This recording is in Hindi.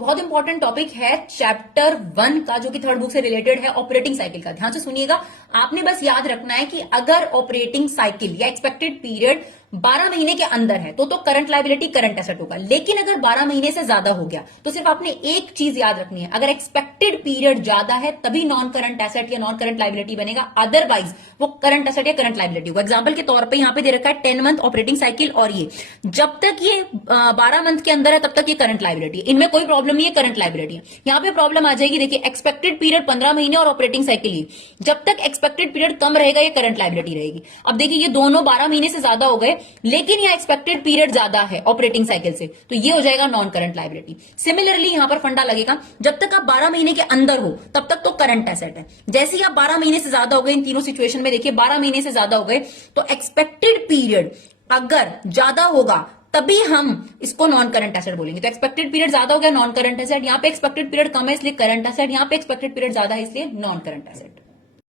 बहुत इंपॉर्टेंट टॉपिक है चैप्टर 1 का, जो कि थर्ड बुक से रिलेटेड है, ऑपरेटिंग साइकिल का। ध्यान से सुनिएगा, आपने बस याद रखना है कि अगर ऑपरेटिंग साइकिल या एक्सपेक्टेड पीरियड 12 महीने के अंदर है तो करंट लायबिलिटी करंट एसेट होगा। लेकिन अगर 12 महीने से ज्यादा हो गया तो सिर्फ आपने एक चीज याद रखनी है, अगर एक्सपेक्टेड पीरियड ज्यादा है तभी नॉन करंट एसेट या नॉन करंट लायबिलिटी बनेगा, अदरवाइज वो करंट एसेट या करंट लायबिलिटी होगा। एग्जांपल के तौर पे यहां पे दे रखा है 10 मंथ ऑपरेटिंग साइकिल, और ये जब तक ये 12 मंथ के अंदर है तब तक ये करंट लायबिलिटी है, इनमें कोई प्रॉब्लम नहीं है, करंट लायबिलिटी है। यहां पे प्रॉब्लम आ जाएगी, देखिए एक्सपेक्टेड पीरियड 15 महीने और ऑपरेटिंग साइकिल ही, जब तक एक्सपेक्टेड पीरियड कम रहेगा ये करंट लायबिलिटी रहेगी। अब देखिए ये दोनों 12 महीने से ज्यादा हो गए, लेकिन ये एक्सपेक्टेड पीरियड ज्यादा है ऑपरेटिंग साइकिल से, तो ये हो जाएगा नॉन करंट लायबिलिटी। सिमिलरली यहां पर फंडा लगेगा, जब तक आप 12 महीने के अंदर हो तब तक तो करंट एसेट है, जैसे ही आप 12 महीने से ज्यादा हो गए, इन तीनों सिचुएशन में देखिए 12 महीने से ज्यादा हो गए तो एक्सपेक्टेड पीरियड अगर ज्यादा होगा तभी हम इसको नॉन करंट एसेट बोलेंगे। तो एक्सपेक्टेड पीरियड ज्यादा हो गया नॉन करंट एसेट, यहां पे एक्सपेक्टेड पीरियड कम है इसलिए करंट एसेट, यहां पे एक्सपेक्टेड पीरियड ज्यादा है इसलिए नॉन करंट एसेट।